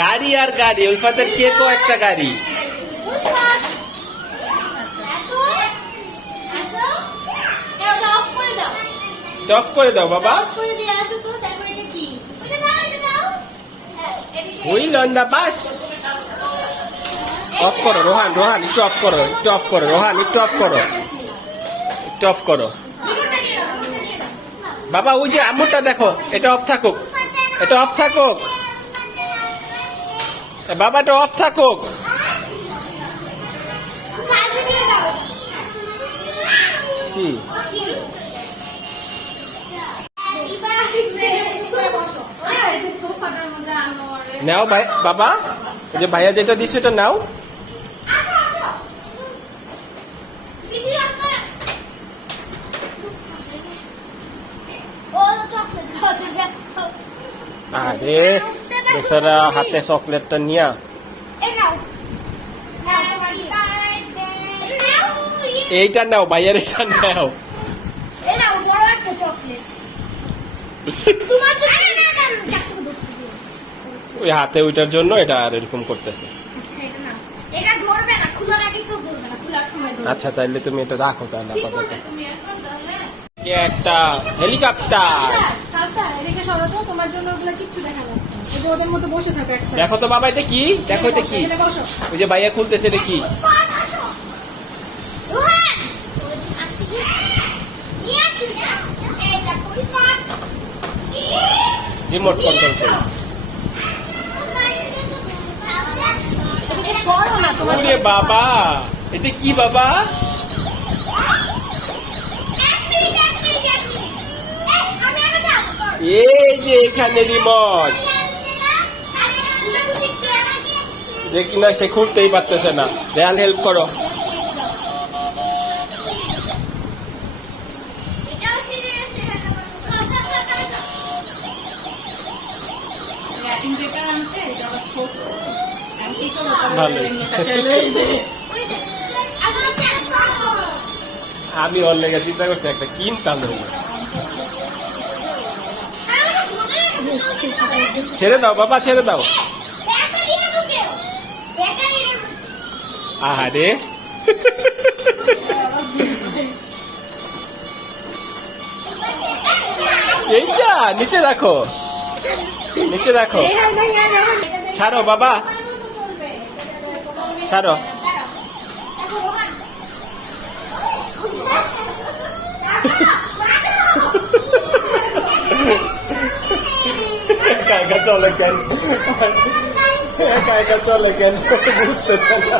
গাড়ি আর গাড়ি, উলফাতের কেকও একটা গাড়ি। অফ করে দাও বাবা। ওই লন্ডা বাস অফ করো। রোহান, রোহান একটু অফ করো, একটু অফ করো। রোহান একটু অফ করো, একটু অফ করো বাবা। ওই যে আম্মুরটা দেখো, এটা অফ থাকুক, এটা অফ থাকুক বাবা, এটা অফ থাকুক। কি নাও ভাই বাবা, যে ভাইয়া যেটা দিচ্ছে এটা নাও। আরে বেচারা হাতে চকলেটটা নিয়া। এইটা নাও ভাইয়ার, এটা নাও। ওই হাতে ওইটার জন্য এটা আর এরকম করতেছে। আচ্ছা তাইলে তুমি এটা রাখো তাহলে আপাতত। একটা হেলিকপ্টার দেখো তো বাবা, এটা কি? দেখো এটা কি? ওই যে ভাইয়া খুলতেছে, এটা কি? রিমোট কন্ট্রোল করে। ওরে বাবা, এটা কি বাবা? এই যে এখানে রিমোট, দেখি না সে খুলতেই পারতেছে না। রেয়াল হেল্প করো। আমি ওর লেগে চিন্তা করছি একটা কিনতাম। ছেড়ে দাও বাবা, ছেড়ে দাও। আরে এইটা নিচে রাখো, নিচে রাখো। ছাড়ো বাবা, ছাড়ো। একা একা চলে কেন? একা একা চলে কেন বুঝতেছে না।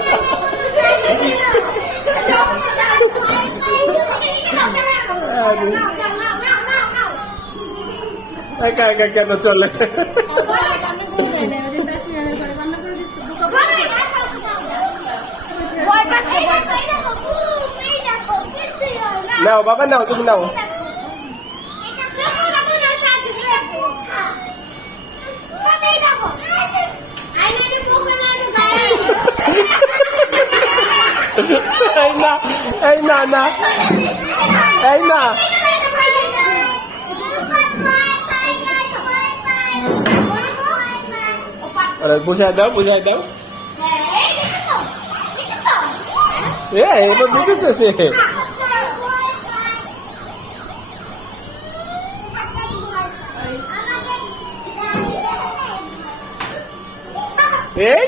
একা একা কেন চলে? নাও বাবা, নাও, তুমি নাও। এই না, এই না, না, এই না। বুঝাই দাও, বুঝাই দাও। এবার বুঝেছে সে। এই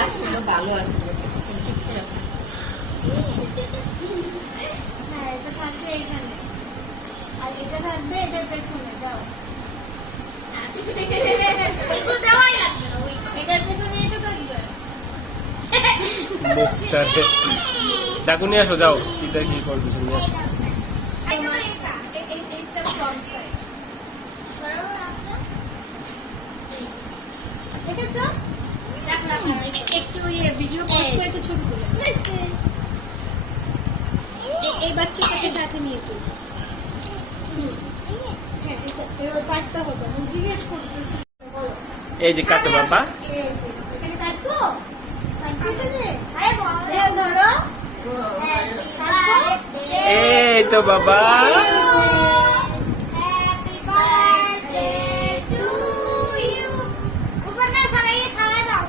লাগছিল, ভালো আসছিল। হ্যাঁ, এটা থাকবে এখানে। আর এটা থাকবে এটার পেছনে, যাও। এগুলো দেওয়াই লাগবে না, ওই এটার পেছনে এটা থাকবে। মুখটাতে চাকু নিয়ে আসো, যাও এটা কি করবে নিয়ে আসো। এইটা front side। সরাবো আপনার? দেখেছো? একটু ভিডিও পোস্ট করে একটু ছবি তুলে এই বাচ্চাটাকে সাথে নিয়ে তুই হ্যাঁ এটা কাটতে হবে আমি জিজ্ঞেস করতেছি এই যে কাটো বাবা। এখানে কাটবো আরে বাবা, ধরো। এই তো বাবা, Happy birthday to you. উপর দাও, সবাই খাওয়া দাও।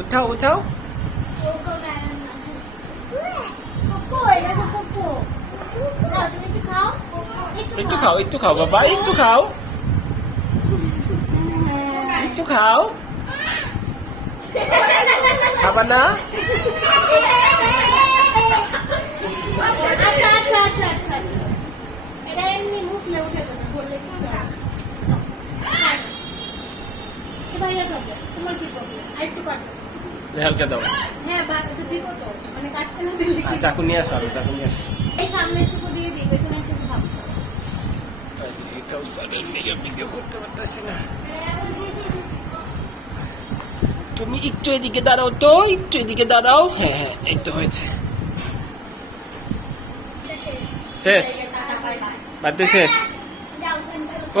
উঠাও উঠাও। পপ্পু, এটা তো পপ্পু। দাও, তুমি একটু খাও। একটু খাও, একটু খাও বাবা, একটু খাও, একটু খাও। খাবা না? আচ্ছা আচ্ছা আচ্ছা আচ্ছা আচ্ছা এটা এমনি মুখলে উঠে যাবে বললে কিছু ভাইয়া খাবে তোমার কি প্রবলেম আর একটু কাটবে হালকা দাও। হ্যাঁ বাকি দিব তো মানে কাটতে না দিলে কি? চাকু নিয়ে আসো, আমি চাকু নিয়ে আসো। এই সামনে একটু দিয়ে দিই পেছনে একটু ভাবতে এটাও সাইডের দিকে ভিডিও করতে পারতেছি না। তুমি একটু এদিকে দাঁড়াও তো, একটু এদিকে দাঁড়াও। হ্যাঁ হ্যাঁ, এই তো হয়েছে। শেষ, বার্থডে শেষ।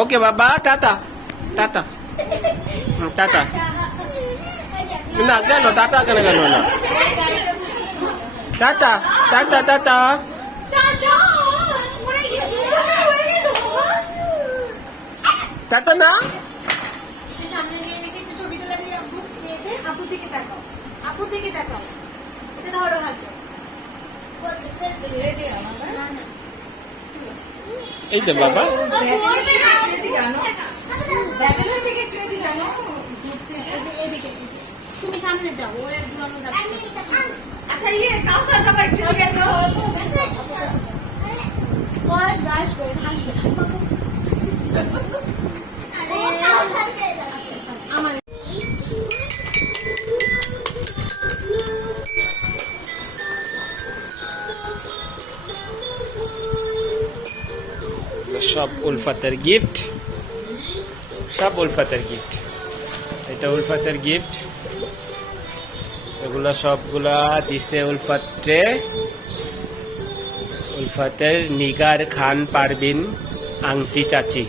ওকে বাবা, টাটা টাটা। টাটা না, কেন টাটা কেন কেন না? Tata tata tata. টাটা না, সামনে নিয়ে রেখে একটু ছবি তুলে দিয়ে আপু দিয়ে দে আপু থেকে তাকাও আপু থেকে তাকাও এটা ধরো হাতে ছেড়ে দিও না না এই তো বাবা। তুমি সামনে যাও ও এক ঘুরানো যাচ্ছে আচ্ছা ইয়ে কাউসার দাও একটু দিয়ে দাও। বয়স আসবে হাসবে আমার সব উলফাতের গিফট, সব উলফাতের গিফট। এটা উলফাতের গিফট, এগুলা সবগুলা দিছে উলফাতে, উলফাতের নিগার খান পারবিন আংটি চাচি।